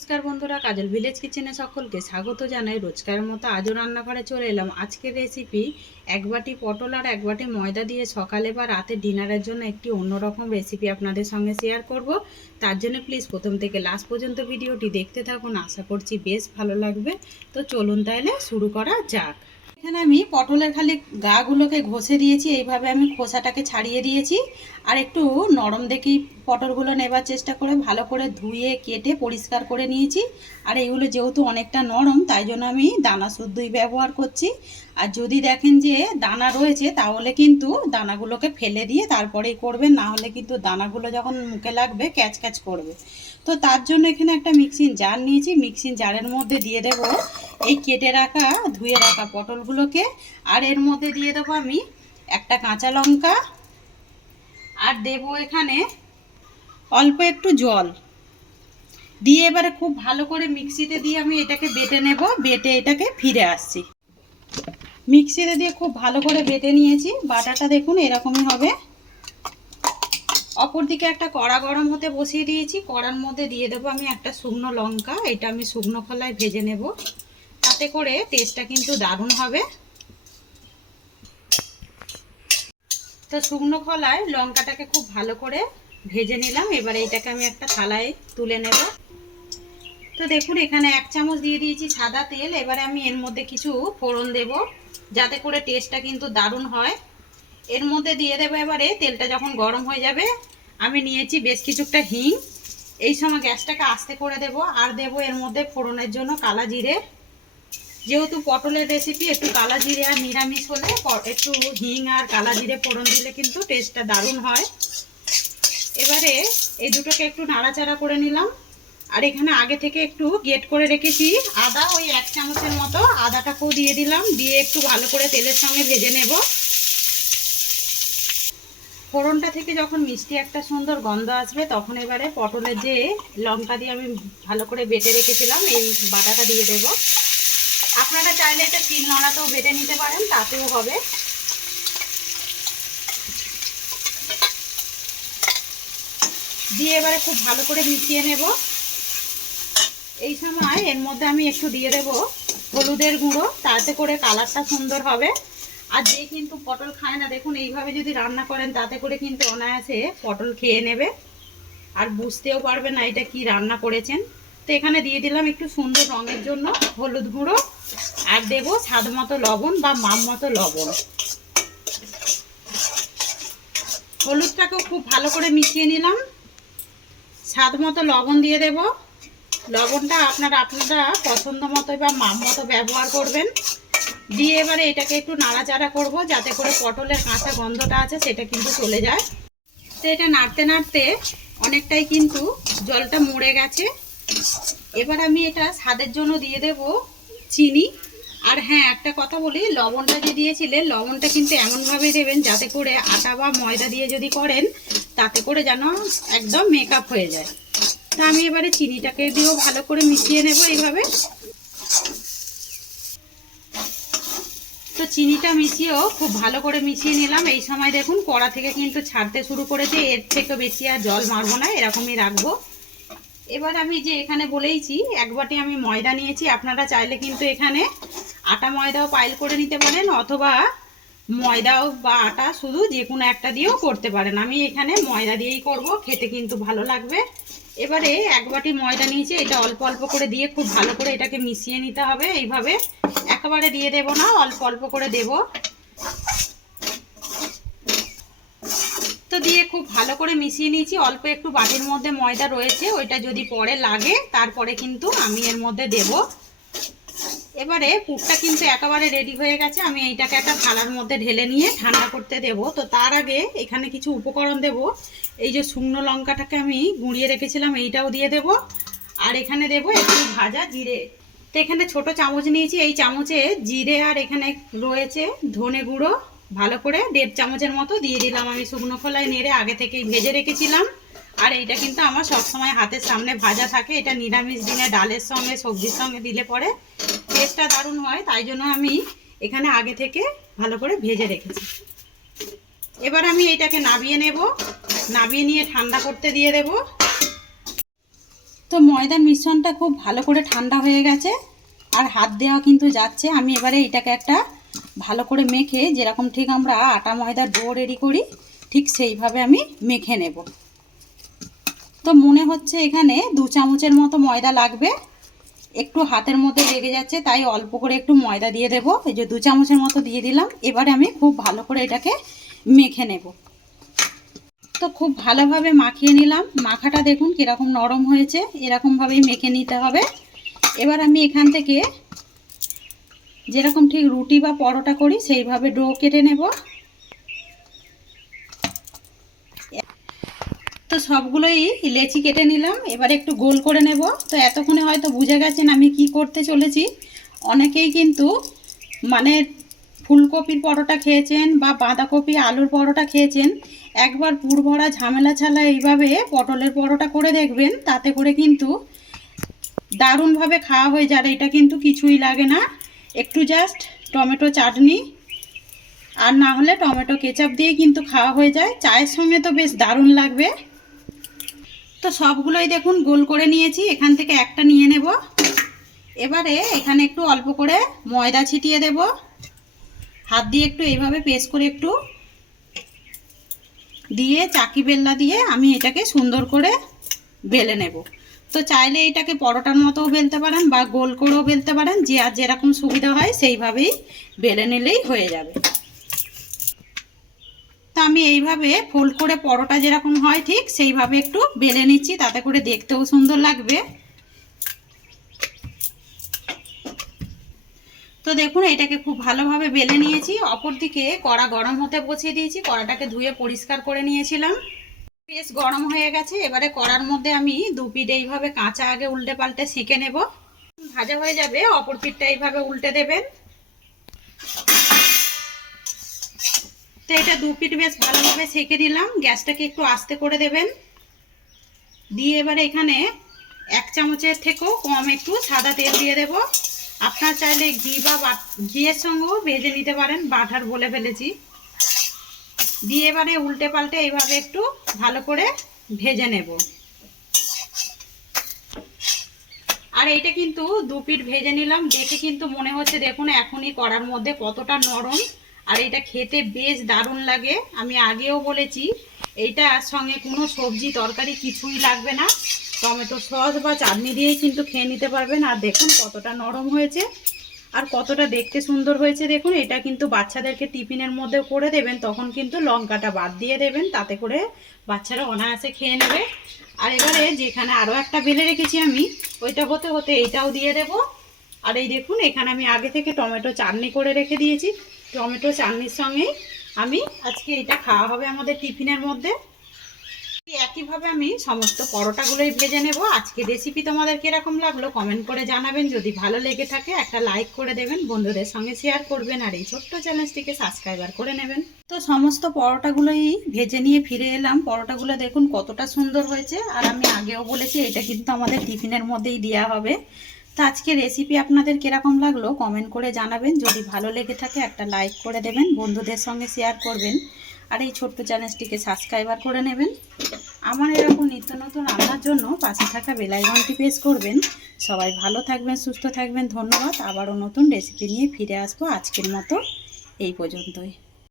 নমস্কার বন্ধুরা, কাজল ভিলেজ কিচেনে সকলকে স্বাগত জানাই। রোজকার মতো আজও রান্নাঘরে চলে এলাম। আজকের রেসিপি এক বাটি পটল আর এক বাটি ময়দা দিয়ে সকালে বা রাতে ডিনারের জন্য একটি অন্যরকম রেসিপি আপনাদের সঙ্গে শেয়ার করব। তার জন্য প্লিজ প্রথম থেকে লাস্ট পর্যন্ত ভিডিওটি দেখতে থাকুন, আশা করছি বেশ ভালো লাগবে। তো চলুন তাহলে শুরু করা যাক। এখানে আমি পটলের খালি গাগুলোকে ঘষে দিয়েছি, এইভাবে আমি খোসাটাকে ছাড়িয়ে দিয়েছি। আর একটু নরম দেখেই পটলগুলো নেবার চেষ্টা করে ভালো করে ধুয়ে কেটে পরিষ্কার করে নিয়েছি। আর এইগুলো যেহেতু অনেকটা নরম, তাই জন্য আমি দানা শুদ্ধই ব্যবহার করছি। আর যদি দেখেন যে দানা রয়েছে তাহলে কিন্তু দানাগুলোকে ফেলে দিয়ে তারপরেই করবেন, না হলে কিন্তু দানাগুলো যখন মুখে লাগবে ক্যাচ ক্যাচ করবে। তো তার জন্য এখানে একটা মিক্সিং জার নিয়েছি। মিক্সিং জারের মধ্যে দিয়ে দেব এই কেটে রাখা ধুয়ে রাখা পটলগুলোকে। আর এর মধ্যে দিয়ে দেবো আমি একটা কাঁচা লঙ্কা, আর দেব এখানে অল্প একটু জল দিয়ে এবারে খুব ভালো করে মিক্সিতে দিয়ে আমি এটাকে বেটে নেব। বেটে এটাকে ফিরে আসছি। মিক্সিতে দিয়ে খুব ভালো করে বেটে নিয়েছি। বাটাটা দেখুন এরকমই হবে। অপরদিকে একটা কড়া গরম হতে বসিয়ে দিয়েছি। কড়ার মধ্যে দিয়ে দেবো আমি একটা শুকনো লঙ্কা। এটা আমি শুকনো খোলায় ভেজে নেব, তাতে করে টেস্টটা কিন্তু দারুণ হবে। তো শুকনো খোলায় লঙ্কাটাকে খুব ভালো করে ভেজে নিলাম। এবারে এটাকে আমি একটা থালায় তুলে নেব। তো দেখুন এখানে 1 চামচ দিয়ে দিয়েছি সাদা তেল। এবারে আমি এর মধ্যে কিছু ফোড়ন দেব, যাতে করে টেস্টটা কিন্তু দারুণ হয়। এর মধ্যে দিয়ে দেবো এবারে, তেলটা যখন গরম হয়ে যাবে, আমি নিয়েছি বেশ কিছুটা হিং। এই সময় গ্যাসটাকে আস্তে করে দেব। আর দেব এর মধ্যে ফোড়নের জন্য কালা জিরে। যেহেতু পটলের রেসিপি, একটু কালা জিরে আর নিরামিষ হলে একটু হিং আর কালা জিরে ফোড়ন দিলে কিন্তু টেস্টটা দারুণ হয়। এবারে এই দুটোকে একটু নাড়াচাড়া করে নিলাম। আর এখানে আগে থেকে একটু গ্রেট করে রেখেছি আদা, ওই 1 চামচের মতো আদাটাকেও দিয়ে দিলাম। দিয়ে একটু ভালো করে তেলের সঙ্গে ভেজে নেব। ফোড়নটা থেকে যখন মিষ্টি একটা সুন্দর গন্ধ আসবে, তখন এবারে পটলের যে লঙ্কা দিয়ে আমি ভালো করে বেটে রেখেছিলাম এই বাটাটা দিয়ে দেব। আপনারা চাইলে এটা শিল নোড়াতেও বেটে নিতে পারেন, তাতেও হবে। দিয়ে এবারে খুব ভালো করে মিশিয়ে নেব। এই সময় এর মধ্যে আমি একটু দিয়ে দেব হলুদের গুঁড়ো, তাতে করে কালারটা সুন্দর হবে। আর যে কিন্তু পটল খায় না, দেখুন এইভাবে যদি রান্না করেন তাতে করে কিন্তু অনায়াসে পটল খেয়ে নেবে, আর বুঝতেও পারবে না এটা কি রান্না করেছেন। তো এখানে দিয়ে দিলাম একটু সুন্দর রঙের জন্য হলুদ গুঁড়ো, আর দেব স্বাদ মতো লবণ বা মাপ মতো লবণ। হলুদটাকেও খুব ভালো করে মিশিয়ে নিলাম। স্বাদ মতো লবণ দিয়ে দেব। লবণটা আপনারা পছন্দ মতো বা মাপ মতো ব্যবহার করবেন। দিয়ে এবারে এটাকে একটু নাড়াচাড়া করব, যাতে করে পটলের কাঁচা গন্ধটা আছে সেটা কিন্তু চলে যায়। তো এটা নাড়তে নাড়তে অনেকটাই কিন্তু জলটা মরে গেছে। এবার আমি এটা স্বাদের জন্য দিয়ে দেব চিনি। আর হ্যাঁ, একটা কথা বলি, লবণটা যে দিয়েছিলেন, লবণটা কিন্তু এমনভাবে দেবেন যাতে করে আটা বা ময়দা দিয়ে যদি করেন, তাতে করে যেন একদম মেকআপ হয়ে যায়। তা আমি এবারে চিনিটাকে দিয়েও ভালো করে মিশিয়ে নেব এইভাবে। তো চিনিটা মিশিয়েও খুব ভালো করে মিশিয়ে নিলাম। এই সময় দেখুন কড়া থেকে কিন্তু ছাড়তে শুরু করেছে। এর থেকে বেশি আর জল মারবো না, এরকমই রাখবো। এবার আমি যে এখানে বলেইছি 1 বাটি আমি ময়দা নিয়েছি। আপনারা চাইলে কিন্তু এখানে আটা ময়দাও পাইল করে নিতে পারেন, অথবা ময়দাও বা আটা শুধু যে কোনো একটা দিয়েও করতে পারেন। আমি এখানে ময়দা দিয়েই করব, খেতে কিন্তু ভালো লাগবে। এবারে 1 বাটি ময়দা নিয়েছি, এটা অল্প অল্প করে দিয়ে খুব ভালো করে এটাকে মিশিয়ে নিতে হবে। এইভাবে একেবারে দিয়ে দেব না, অল্প অল্প করে দেব। তো দিয়ে খুব ভালো করে মিশিয়ে নিয়েছি। অল্প একটু বাটির মধ্যে ময়দা রয়েছে, ওইটা যদি পরে লাগে তারপরে কিন্তু আমি এর মধ্যে দেব। এবারে পুরটা কিন্তু একেবারে রেডি হয়ে গেছে। আমি এইটাকে একটা থালার মধ্যে ঢেলে নিয়ে ঠান্ডা করতে দেব। তো তার আগে এখানে কিছু উপকরণ দেব। এই যে শুকনো লঙ্কাটাকে আমি গুঁড়িয়ে রেখেছিলাম, এইটাও দিয়ে দেব। আর এখানে দেব একটু ভাজা জিরে। তো এখানে ছোট চামচ নিয়েছি, এই চামচে জিরে আর এখানে রয়েছে ধনে গুঁড়ো। ভালো করে 1.5 চামচের মতো দিয়ে দিলাম। আমি শুকনো খোলায় নেড়ে আগে থেকেই ভেজে রেখেছিলাম। আর এইটা কিন্তু আমার সবসময় হাতের সামনে ভাজা থাকে। এটা নিরামিষ দিনে ডালের সঙ্গে সবজির সঙ্গে দিলে পরে টেস্টটা দারুণ হয়, তাই জন্য আমি এখানে আগে থেকে ভালো করে ভেজে রেখেছি। এবার আমি এইটাকে নাবিয়ে নেব। নাবিয়ে নিয়ে ঠান্ডা করতে দিয়ে দেব। তো ময়দার মিশ্রণটা খুব ভালো করে ঠান্ডা হয়ে গেছে, আর হাত দেওয়া কিন্তু যাচ্ছে। আমি এবারে এটাকে একটা ভালো করে মেখে, যেরকম ঠিক আমরা আটা ময়দার ডো রেডি করি ঠিক সেইভাবে আমি মেখে নেব। তো মনে হচ্ছে এখানে 2 চামচের মতো ময়দা লাগবে। একটু হাতের মধ্যে লেগে যাচ্ছে, তাই অল্প করে একটু ময়দা দিয়ে দেব। এই যে 2 চামচের মতো দিয়ে দিলাম। এবারে আমি খুব ভালো করে এটাকে মেখে নেব। তো খুব ভালোভাবে মাখিয়ে নিলাম। মাখাটা দেখুন কীরকম নরম হয়েছে, এরকমভাবেই মেখে নিতে হবে। এবার আমি এখান থেকে যেরকম ঠিক রুটি বা পরোটা করি সেইভাবে ডো কেটে নেব। তো সবগুলোই লেচি কেটে নিলাম। এবার একটু গোল করে নেব। তো এতক্ষণে হয়তো বুঝে গেছেন আমি কি করতে চলেছি। অনেকেই কিন্তু মানে ফুলকপির পরোটা খেয়েছেন বা বাঁধাকপি আলুর পরোটা খেয়েছেন, একবার পুর ভরা ঝামেলা ছাড়া এইভাবে পটলের পরোটা করে দেখবেন, তাতে করে কিন্তু দারুণভাবে খাওয়া হয়ে যাবে। এটা কিন্তু কিছুই লাগে না, একটু জাস্ট টমেটো চাটনি আর না হলে টমেটো কেচাপ দিয়ে কিন্তু খাওয়া হয়ে যায়। চায়ের সঙ্গে তো বেশ দারুণ লাগবে। তো সবগুলোই দেখুন গোল করে নিয়েছি। এখান থেকে একটা নিয়ে নেব। এবারে এখানে একটু অল্প করে ময়দা ছিটিয়ে দেব। হাত দিয়ে একটু এইভাবে পেস্ট করে একটু দিয়ে চাকি বেল্লা দিয়ে আমি এটাকে সুন্দর করে বেলে নেব। তো চাইলে এটাকে পরোটার মতোও বেলতে পারেন বা গোল করেও বেলতে পারেন, যে আর যেরকম সুবিধা হয় সেইভাবেই বেলে নিলেই হয়ে যাবে। তো আমি এইভাবে ফোল্ড করে পরোটা যেরকম হয় ঠিক সেইভাবে একটু বেলে নিচ্ছি, তাতে করে দেখতেও সুন্দর লাগবে। তো দেখুন এটাকে খুব ভালোভাবে বেলে নিয়েছি। অপরদিকে কড়া গরম হতে বসিয়ে দিয়েছি। কড়াটাকে ধুয়ে পরিষ্কার করে নিয়েছিলাম। বেশ গরম হয়ে গেছে। এবারে কড়ার মধ্যে আমি 2 পিঠ এইভাবে কাঁচা আগে উল্টে পাল্টে সেঁকে নেব। ভাজা হয়ে যাবে অপর পিঠটা এইভাবে উল্টে দেবেন। তো এটা 2 পিঠ বেশ ভালোভাবে সেঁকে নিলাম। গ্যাসটাকে একটু আস্তে করে দেবেন। দিয়ে এবারে এখানে 1 চামচের থেকেও কম একটু সাদা তেল দিয়ে দেব। আপনারা চাইলে ঘি বা ঘিয়ের সঙ্গেও ভেজে নিতে পারেন, বাটার বলে ফেলেছি। দিয়ে এবারে উল্টে পাল্টে এইভাবে একটু ভালো করে ভেজে নেব। আর এইটা কিন্তু 2 পিঠ ভেজে নিলাম। দেখে কিন্তু মনে হচ্ছে দেখুন এখনই কড়ার মধ্যে কতটা নরম, আর এটা খেতে বেশ দারুণ লাগে। আমি আগেও বলেছি এইটার সঙ্গে কোনো সবজি তরকারি কিছুই লাগবে না, টমেটো সস বা চাটনি দিয়েই কিন্তু খেয়ে নিতে পারবেন। আর দেখুন কতটা নরম হয়েছে আর কতটা দেখতে সুন্দর হয়েছে। দেখুন এটা কিন্তু বাচ্চাদেরকে টিফিনের মধ্যে করে দেবেন, তখন কিন্তু লঙ্কাটা বাদ দিয়ে দেবেন, তাতে করে বাচ্চারা অনায়াসে খেয়ে নেবে। আর এবারে যেখানে আরও একটা বেলে রেখেছি আমি, ওইটা হতে হতে এইটাও দিয়ে দেব। আর এই দেখুন এখানে আমি আগে থেকে টমেটো চাটনি করে রেখে দিয়েছি। টমেটো চাটনির সঙ্গেই আমি আজকে এটা খাওয়া হবে আমাদের টিফিনের মধ্যে। একইভাবে আমি সমস্ত পরোটাগুলোই ভেজে নেব। আজকে রেসিপি তোমাদের কিরকম লাগলো কমেন্ট করে জানাবেন। যদি ভালো লেগে থাকে একটা লাইক করে দেবেন, বন্ধুদের সঙ্গে শেয়ার করবেন, আর এই ছোট্ট চ্যানেলটিকে সাবস্ক্রাইবার করে নেবেন। তো সমস্ত পরোটাগুলোই ভেজে নিয়ে ফিরে এলাম। পরোটাগুলো দেখুন কতটা সুন্দর হয়েছে। আর আমি আগেও বলেছি এটা কিন্তু আমাদের টিফিনের মধ্যেই দেওয়া হবে। তো আজকে রেসিপি আপনাদের কিরকম লাগলো কমেন্ট করে জানাবেন। যদি ভালো লেগে থাকে একটা লাইক করে দেবেন, বন্ধুদের সঙ্গে শেয়ার করবেন, আর এই ছোট্ট চ্যানেলটিকে সাবস্ক্রাইবার করে নেবেন। আমার এরকম নিত্য নতুন রান্নার জন্য পাশে থাকা বেল আইকনটি প্রেস করবেন। সবাই ভালো থাকবেন, সুস্থ থাকবেন। ধন্যবাদ। আবারও নতুন রেসিপি নিয়ে ফিরে আসবো। আজকের মতো এই পর্যন্তই।